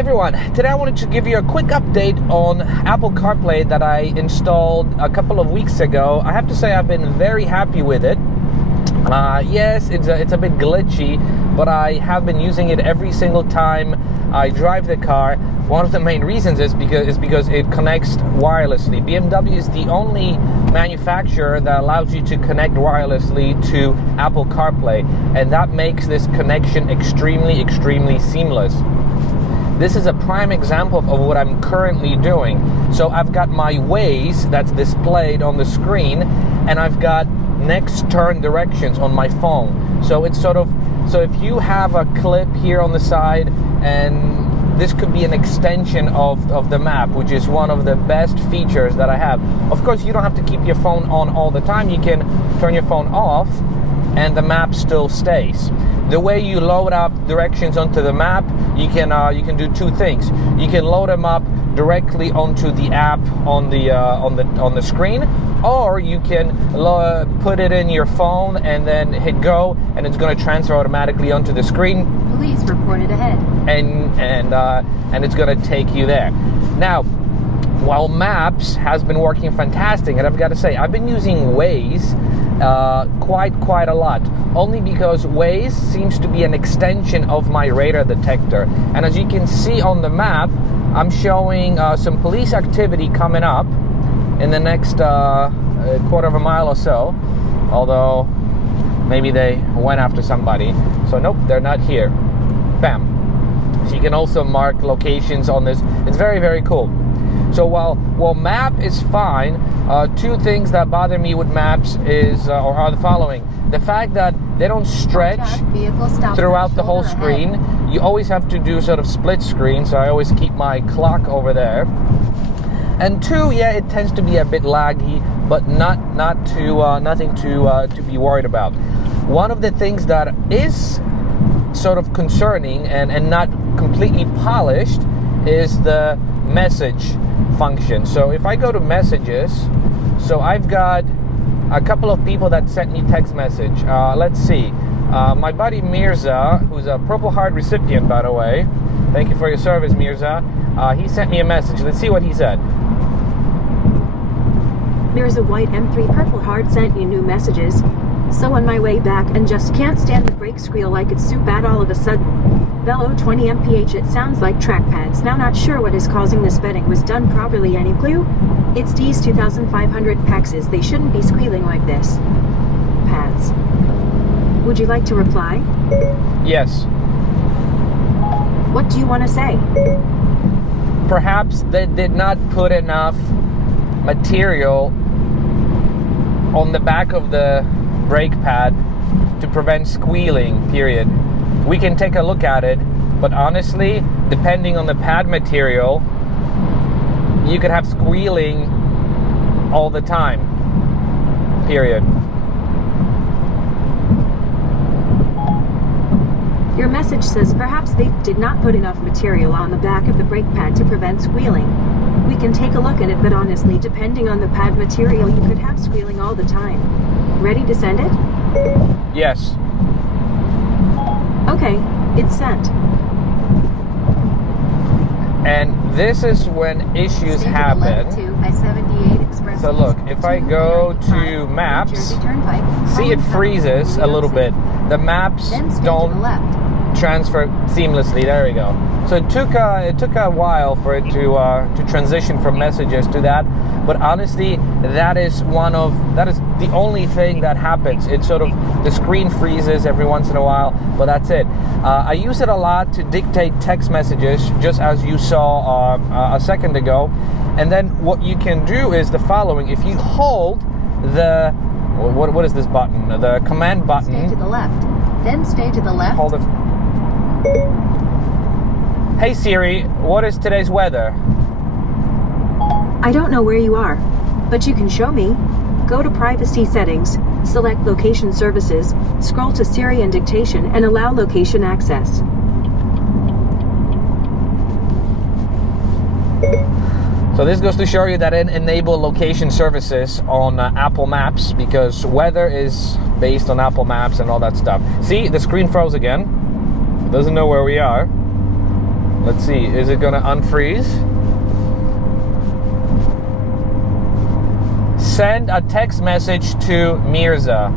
everyone, today I wanted to give you a quick update on Apple CarPlay that I installed a couple of weeks ago. I have to say I've been very happy with it. Yes, it's a bit glitchy, but I have been using it every single time I drive the car. One of the main reasons is because it connects wirelessly. BMW is the only manufacturer that allows you to connect wirelessly to Apple CarPlay, and that makes this connection extremely seamless. This is a prime example of what I'm currently doing. So I've got my Waze that's displayed on the screen, and I've got next turn directions on my phone. So it's so if you have a clip here on the side, and this could be an extension of the map, which is one of the best features that I have. Of course, you don't have to keep your phone on all the time. You can turn your phone off and the map still stays. The way you load up directions onto the map, you can do two things. You can load them up directly onto the app on the screen, or you can put it in your phone and then hit go, and it's going to transfer automatically onto the screen. Police reported ahead. And it's going to take you there. Now, while Maps has been working fantastic, and I've got to say I've been using Waze quite a lot, only because Waze seems to be an extension of my radar detector. And as you can see on the map, I'm showing some police activity coming up in the next quarter of a mile or so, although maybe they went after somebody. So nope, they're not here. Bam. So you can also mark locations on this. It's very cool. So while map is fine, two things that bother me with maps are the following. The fact that they don't stretch throughout the whole screen. You always have to do sort of split screen, so I always keep my clock over there. And two, yeah, it tends to be a bit laggy, but nothing to be worried about. One of the things that is sort of concerning and not completely polished is the message function. So if I go to messages, so I've got a couple of people that sent me text message. Let's see. My buddy Mirza, who's a Purple Heart recipient, by the way. Thank you for your service, Mirza. He sent me a message. Let's see what he said. Mirza White M3 Purple Heart sent you new messages. So on my way back and just can't stand the brake squeal like it's so bad all of a sudden. Velo 20 mph, it sounds like trackpads. Now not sure what is causing this. Betting was done properly. Any clue? It's these 2,500 paxes. They shouldn't be squealing like this. Pads. Would you like to reply? Yes. What do you want to say? Perhaps they did not put enough material on the back of the brake pad to prevent squealing, period. We can take a look at it, but honestly, depending on the pad material, you could have squealing all the time, period. Your message says perhaps they did not put enough material on the back of the brake pad to prevent squealing. We can take a look at it, but honestly, depending on the pad material, you could have squealing all the time. Ready to send it? Yes. Okay, it's sent. And this is when issues happen. So look, if I go to Maps, see it freezes a little bit. The maps don't transfer seamlessly. There we go. So it took a while for it to transition from messages to that. But honestly, that is the only thing that happens. It's sort of the screen freezes every once in a while, but that's it. I use it a lot to dictate text messages, just as you saw a second ago. And then what you can do is the following: if you hold the what is this button? The command button. Stay to the left. Then stay to the left. Hold it. Hey Siri, what is today's weather? I don't know where you are, but you can show me. Go to Privacy Settings, select Location Services, scroll to Siri and Dictation, and allow location access. So this goes to show you that it enables location services on Apple Maps, because weather is based on Apple Maps and all that stuff. See, the screen froze again. It doesn't know where we are. Let's see, is it gonna unfreeze? Send a text message to Mirza.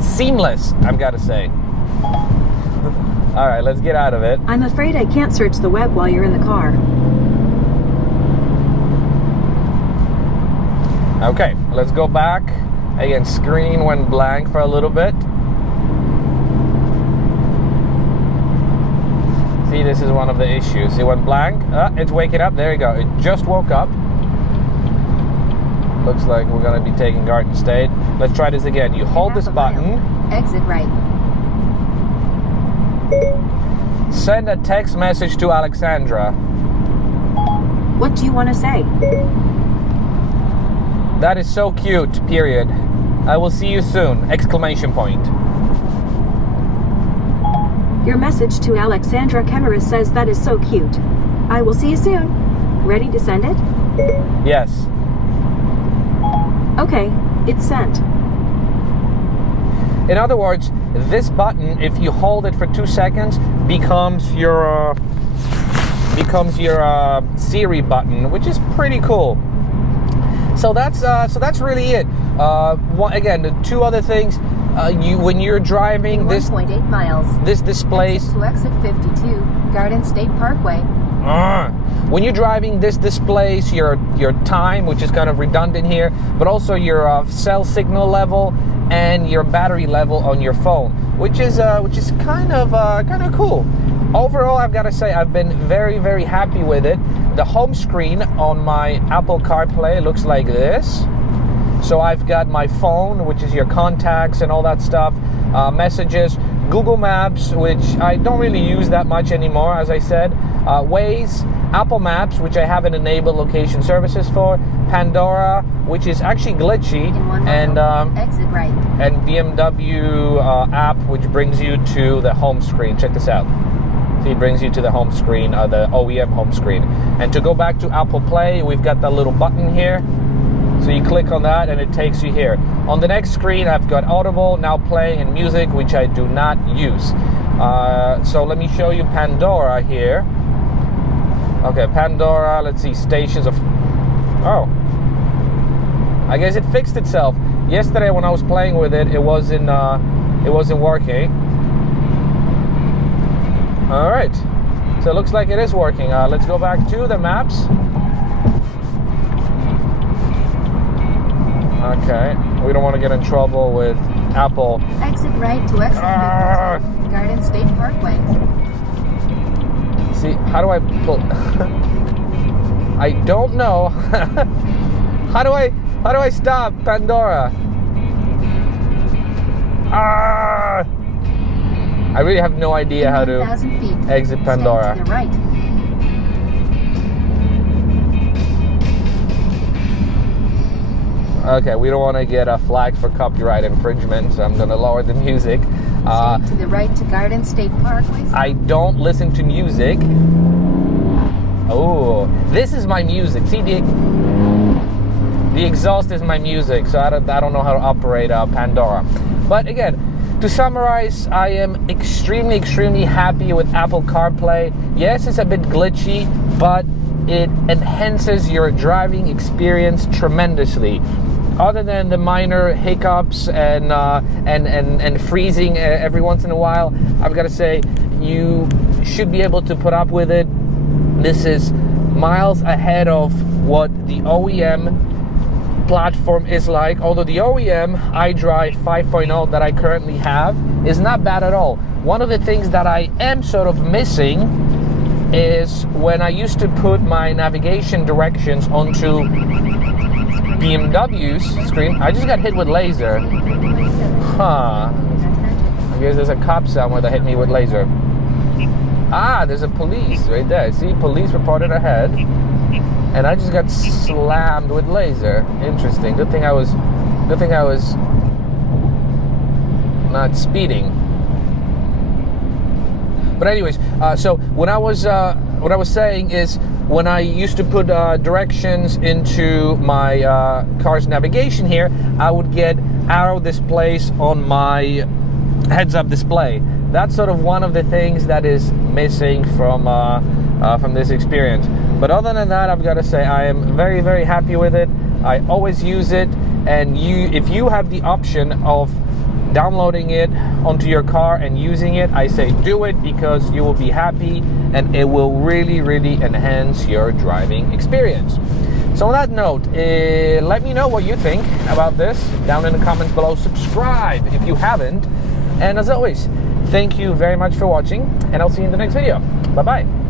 Seamless, I've got to say. All right, let's get out of it. I'm afraid I can't search the web while you're in the car. Okay, let's go back. Again, screen went blank for a little bit. See, this is one of the issues. It went blank. It's waking up. There you go. It just woke up. Looks like we're going to be taking Garden State. Let's try this again. You hold this button. Exit right. Send a text message to Alexandra. What do you want to say? That is so cute, period. I will see you soon, exclamation point. Your message to Alexandra Kemmerer says that is so cute. I will see you soon. Ready to send it? Yes. Okay, it's sent. In other words, this button, if you hold it for 2 seconds, becomes your Siri button, which is pretty cool. So that's really it. Again, the two other things. When you're driving this 1.8 miles. This displays to exit 52 Garden State Parkway. When you're driving, this displays your time, which is kind of redundant here, but also your cell signal level and your battery level on your phone, which is kind of cool. Overall, I've got to say I've been very, very happy with it. The home screen on my Apple CarPlay looks like this. So I've got my phone, which is your contacts and all that stuff, messages, Google Maps, which I don't really use that much anymore, as I said, Waze, Apple Maps, which I haven't enabled location services for, Pandora, which is actually glitchy, and exit right. And BMW app, which brings you to the home screen. Check this out. See, it brings you to the home screen, the OEM home screen. And to go back to Apple Play, we've got that little button here. So you click on that and it takes you here. On the next screen, I've got Audible, now playing, and music, which I do not use. So let me show you Pandora here. Okay, Pandora, let's see, stations of... Oh. I guess it fixed itself. Yesterday when I was playing with it, it wasn't working. All right. So it looks like it is working. Let's go back to the maps. Okay, we don't want to get in trouble with Apple. Exit right to exit Garden State Parkway. See, how do I pull? I don't know. How do I stop Pandora? I really have no idea how to exit Pandora. To the right. Okay, we don't want to get a flag for copyright infringement, so I'm going to lower the music. To the right to Garden State Parkway. I don't listen to music. Oh, this is my music. See, the exhaust is my music, so I don't know how to operate Pandora. But again, to summarize, I am extremely, extremely happy with Apple CarPlay. Yes, it's a bit glitchy, but it enhances your driving experience tremendously. Other than the minor hiccups and freezing every once in a while, I've got to say you should be able to put up with it. This is miles ahead of what the OEM platform is like. Although the OEM iDrive 5.0 that I currently have is not bad at all. One of the things that I am sort of missing is when I used to put my navigation directions onto BMW's screen. I just got hit with laser. Huh. I guess there's a cop somewhere that hit me with laser. Ah, there's a police right there. See, police reported ahead. And I just got slammed with laser. Interesting. Good thing I was not speeding. But anyways, so what I was saying is when I used to put directions into my car's navigation here, I would get arrow displays on my heads-up display. That's sort of one of the things that is missing from this experience. But other than that, I've got to say I am very, very happy with it. I always use it, and if you have the option of downloading it onto your car and using it, I say do it, because you will be happy and it will really, really enhance your driving experience. So on that note, let me know what you think about this down in the comments below. Subscribe if you haven't, and as always, thank you very much for watching, and I'll see you in the next video. Bye bye.